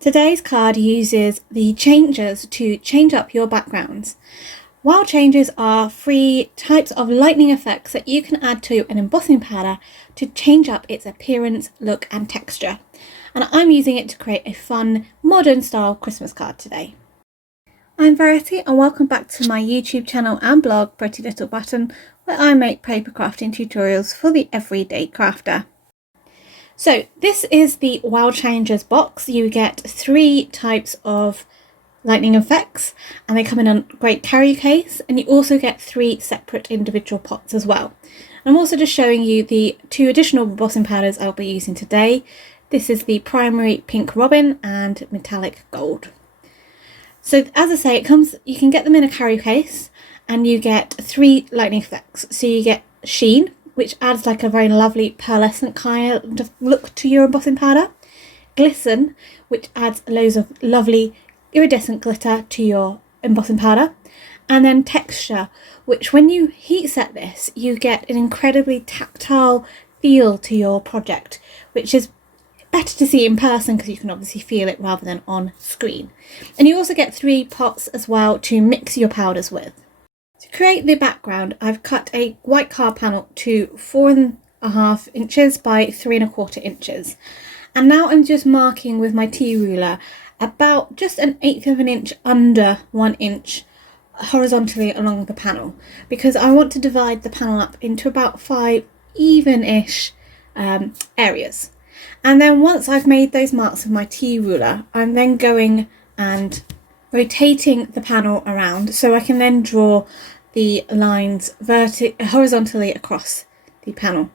Today's card uses the changers to change up your backgrounds. Wild changers are free types of lightning effects that you can add to an embossing powder to change up its appearance, look and texture. And I'm using it to create a fun, modern style Christmas card today. I'm Verity and welcome back to my YouTube channel and blog, Pretty Little Button, where I make paper crafting tutorials for the everyday crafter. So this is the Wild Changers box. You get 3 types of lightning effects and they come in a great carry case, and you also get 3 separate individual pots as well. I'm also just showing you the 2 additional embossing powders I'll be using today. This is the primary pink robin and metallic gold. So as I say, you can get them in a carry case and you get 3 lightning effects. So you get Sheen, which adds like a very lovely pearlescent kind of look to your embossing powder. Glisten, which adds loads of lovely iridescent glitter to your embossing powder. And then Texture, which when you heat set this, you get an incredibly tactile feel to your project, which is better to see in person because you can obviously feel it rather than on screen. And you also get 3 pots as well to mix your powders with. To create the background, I've cut a white card panel to 4.5 inches by 3.25 inches. And now I'm just marking with my T ruler about just 1/8 of an inch under 1 inch horizontally along the panel, because I want to divide the panel up into about 5 even-ish areas. And then once I've made those marks with my T ruler, I'm then going and rotating the panel around so I can then draw the lines horizontally across the panel.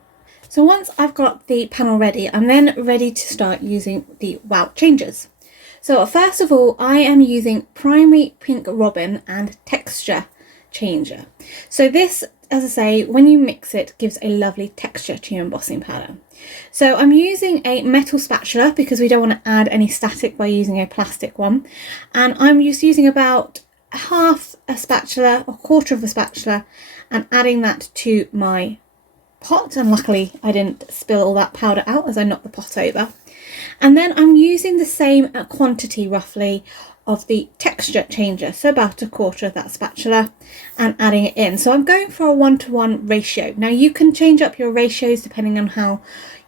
So once I've got the panel ready, I'm then ready to start using the Wild Changers. So first of all, I am using primary pink robin and texture changer. So this, as I say, when you mix it, gives a lovely texture to your embossing powder. So I'm using a metal spatula because we don't want to add any static by using a plastic one. And I'm just using about half a spatula or 1/4 of a spatula and adding that to my pot. And luckily I didn't spill all that powder out as I knocked the pot over. And then I'm using the same quantity roughly of the texture changer, so about 1/4 of that spatula, and adding it in. So I'm going for a 1-to-1 ratio. Now you can change up your ratios depending on how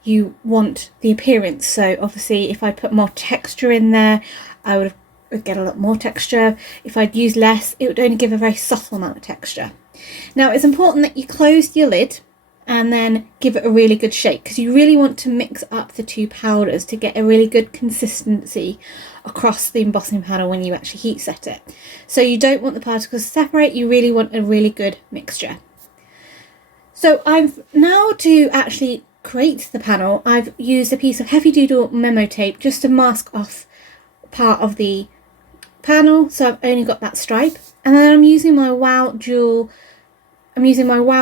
you want the appearance. So obviously if I put more texture in there, I would get a lot more texture. If I'd use less, it would only give a very subtle amount of texture. Now it's important that you close your lid and then give it a really good shake, because you really want to mix up the 2 powders to get a really good consistency across the embossing powder when you actually heat set it. So you don't want the particles to separate, you really want a really good mixture. So I've now, to actually create the panel, I've used a piece of Heffy Doodle Memo tape just to mask off part of the panel, so I've only got that stripe. And then I'm using my Wow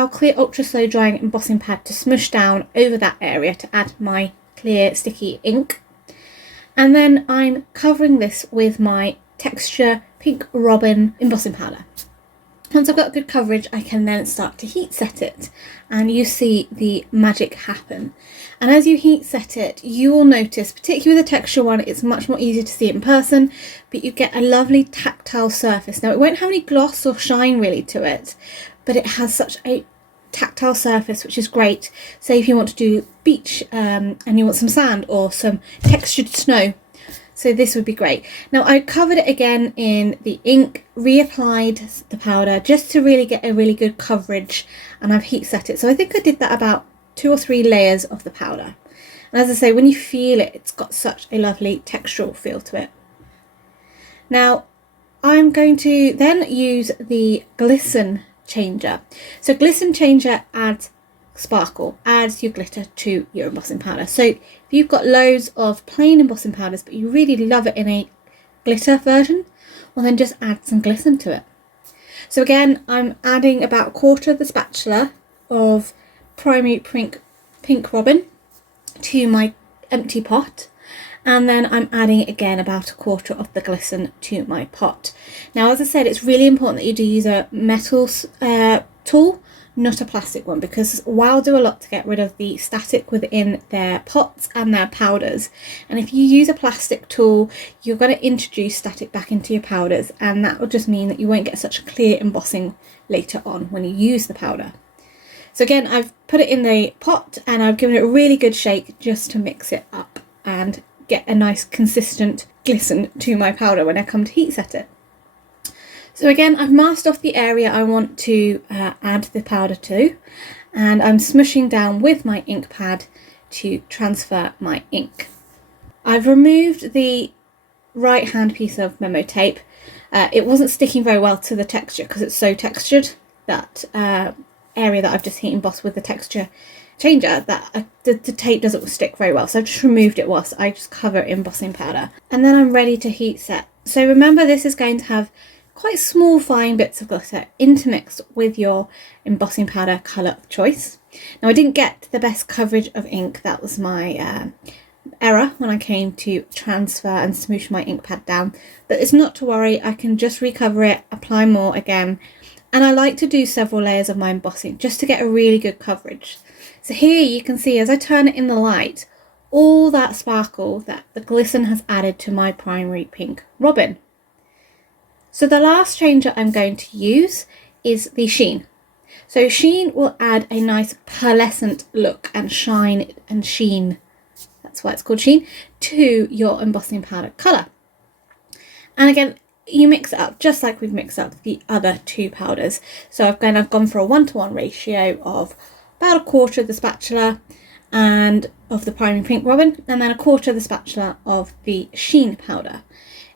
Clear Ultra Slow Drying Embossing Pad to smush down over that area to add my clear sticky ink. And then I'm covering this with my Texture Pink Robin Embossing Powder. Once I've got good coverage, I can then start to heat set it, and you see the magic happen. And as you heat set it, you will notice, particularly with the texture one, it's much more easier to see it in person, but you get a lovely tactile surface. Now it won't have any gloss or shine really to it, but it has such a tactile surface, which is great. Say if you want to do beach and you want some sand or some textured snow, so this would be great. Now I covered it again in the ink, reapplied the powder just to really get a really good coverage, and I've heat set it. So I think I did that about 2 or 3 layers of the powder. And as I say, when you feel it, it's got such a lovely textural feel to it. Now I'm going to then use the Glisten Changer. So Glisten Changer adds sparkle, adds your glitter to your embossing powder. So if you've got loads of plain embossing powders but you really love it in a glitter version, well then just add some glisten to it. So again, I'm adding about 1/4 of the spatula of primary pink robin to my empty pot, and then I'm adding again about 1/4 of the glisten to my pot. Now as I said, it's really important that you do use a metal tool, not a plastic one, because WOW do a lot to get rid of the static within their pots and their powders. And if you use a plastic tool, you're going to introduce static back into your powders, and that will just mean that you won't get such a clear embossing later on when you use the powder. So again, I've put it in the pot and I've given it a really good shake just to mix it up and get a nice consistent glisten to my powder when I come to heat set it. So again, I've masked off the area I want to add the powder to, and I'm smushing down with my ink pad to transfer my ink. I've removed the right hand piece of Memo tape. It wasn't sticking very well to the texture because it's so textured, that area that I've just heat embossed with the texture changer, that the tape doesn't stick very well. So I've just removed it whilst I just cover it in embossing powder. And then I'm ready to heat set. So remember, this is going to have quite small fine bits of glitter intermixed with your embossing powder colour of choice. Now I didn't get the best coverage of ink. That was my error when I came to transfer and smoosh my ink pad down, but it's not to worry. I can just recover it, apply more again, and I like to do several layers of my embossing just to get a really good coverage. So here you can see, as I turn it in the light, all that sparkle that the glisten has added to my primary pink robin. So the last changer I'm going to use is the Sheen. So Sheen will add a nice pearlescent look and shine and sheen, that's why it's called Sheen, to your embossing powder colour. And again, you mix it up just like we've mixed up the other two powders. So I've gone for a 1-to-1 ratio of about a quarter of the spatula and of the primary pink robin, and then a quarter of the spatula of the Sheen powder.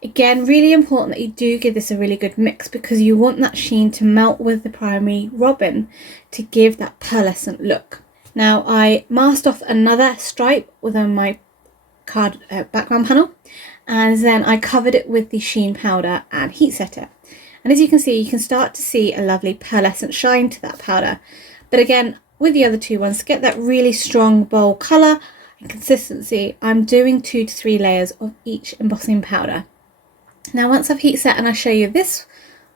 Again, really important that you do give this a really good mix, because you want that sheen to melt with the primary robin to give that pearlescent look. Now I masked off another stripe within my card background panel, and then I covered it with the Sheen powder and heat set it. And as you can see, you can start to see a lovely pearlescent shine to that powder. But again, with the other two ones, to get that really strong bold colour and consistency, I'm doing 2 to 3 layers of each embossing powder. Now once I've heat set and I show you this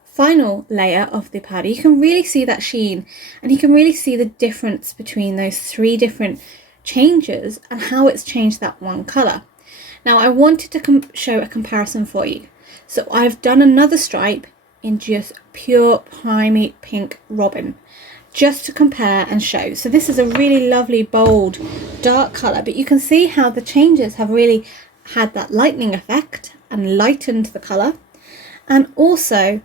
final layer of the powder, you can really see that sheen, and you can really see the difference between those 3 different changes and how it's changed that one colour. Now I wanted to show a comparison for you. So I've done another stripe in just pure primary pink robin, just to compare and show. So this is a really lovely bold dark colour, but you can see how the changes have really had that lightening effect and lightened the colour, and also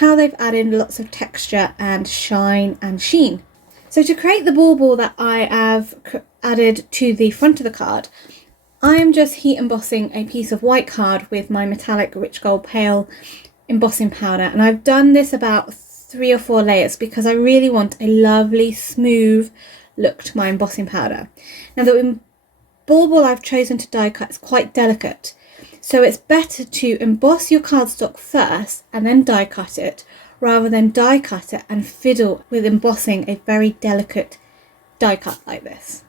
how they've added lots of texture and shine and sheen. So to create the bauble that I have added to the front of the card, I am just heat embossing a piece of white card with my metallic rich gold pale embossing powder, and I've done this about 3 or 4 layers because I really want a lovely smooth look to my embossing powder. Now the bauble I've chosen to die cut is quite delicate, so it's better to emboss your cardstock first and then die cut it, rather than die cut it and fiddle with embossing a very delicate die cut like this.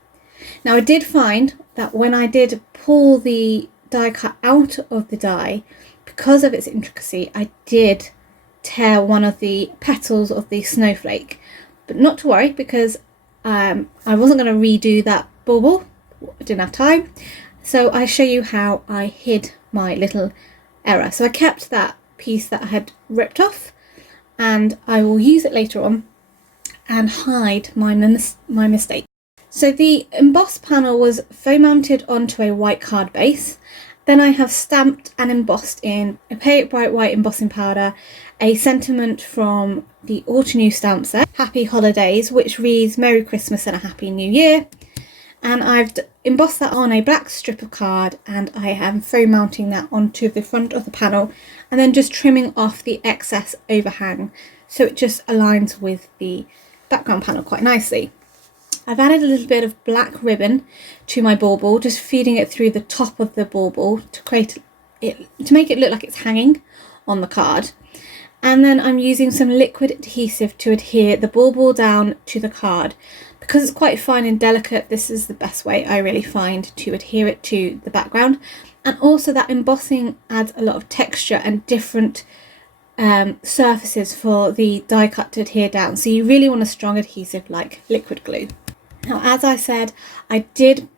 Now I did find that when I did pull the die cut out of the die, because of its intricacy, I did tear one of the petals of the snowflake. But not to worry, because I wasn't going to redo that bauble, I didn't have time. So I show you how I hid my little error. So I kept that piece that I had ripped off, and I will use it later on and hide my mistake. So the emboss panel was foam mounted onto a white card base. Then I have stamped and embossed in Opaque bright white embossing powder a sentiment from the Altenew stamp set, Happy Holidays, which reads Merry Christmas and a Happy New Year. And I've embossed that on a black strip of card, and I am foam mounting that onto the front of the panel, and then just trimming off the excess overhang so it just aligns with the background panel quite nicely. I've added a little bit of black ribbon to my bauble, just feeding it through the top of the bauble to make it look like it's hanging on the card. And then I'm using some liquid adhesive to adhere the bauble down to the card. Because it's quite fine and delicate, this is the best way I really find to adhere it to the background. And also that embossing adds a lot of texture and different surfaces for the die cut to adhere down, so you really want a strong adhesive like liquid glue. Now, as I said, I did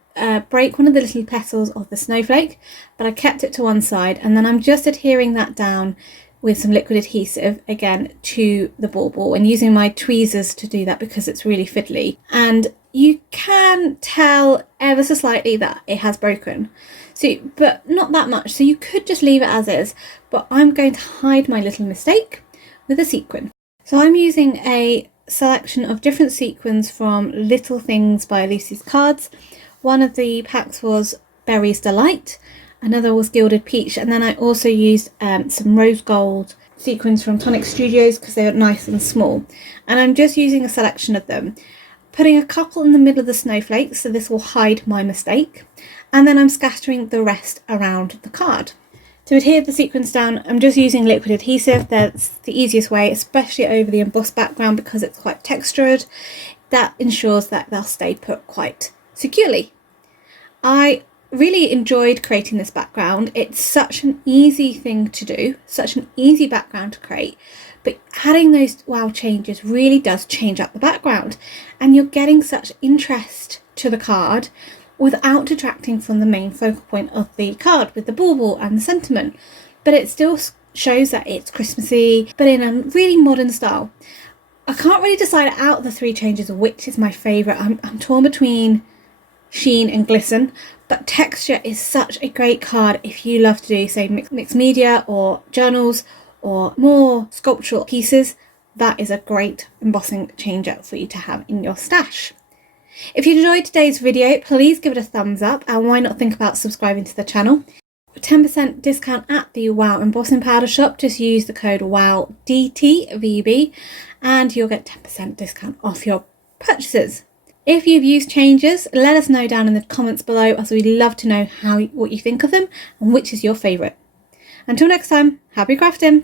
break one of the little petals of the snowflake, but I kept it to one side, and then I'm just adhering that down with some liquid adhesive again to the bauble, and using my tweezers to do that because it's really fiddly, and you can tell ever so slightly that it has broken, so but not that much, so you could just leave it as is, but I'm going to hide my little mistake with a sequin. So I'm using a selection of different sequins from Little Things by Lucy's Cards. One of the packs was Berry's Delight, another was Gilded Peach, and then I also used some rose gold sequins from Tonic Studios because they were nice and small, and I'm just using a selection of them, putting a couple in the middle of the snowflake so this will hide my mistake, and then I'm scattering the rest around the card. To adhere the sequins down, I'm just using liquid adhesive. That's the easiest way, especially over the embossed background because it's quite textured. That ensures that they'll stay put quite securely. I really enjoyed creating this background. It's such an easy thing to do, such an easy background to create, but adding those wow changes really does change up the background, and you're getting such interest to the card without detracting from the main focal point of the card with the bauble and the sentiment, but it still shows that it's Christmassy but in a really modern style. I can't really decide out of the three changes which is my favourite. I'm torn between Sheen and Glisten, but texture is such a great card if you love to do, say, mixed media or journals or more sculptural pieces. That is a great embossing changer for you to have in your stash. If you enjoyed today's video, please give it a thumbs up, and why not think about subscribing to the channel. For 10% discount at the Wow Embossing Powder shop, just use the code WOWDTVB and you'll get 10% discount off your purchases. If you've used Changers, let us know down in the comments below, as we'd love to know what you think of them and which is your favourite. Until next time, happy crafting!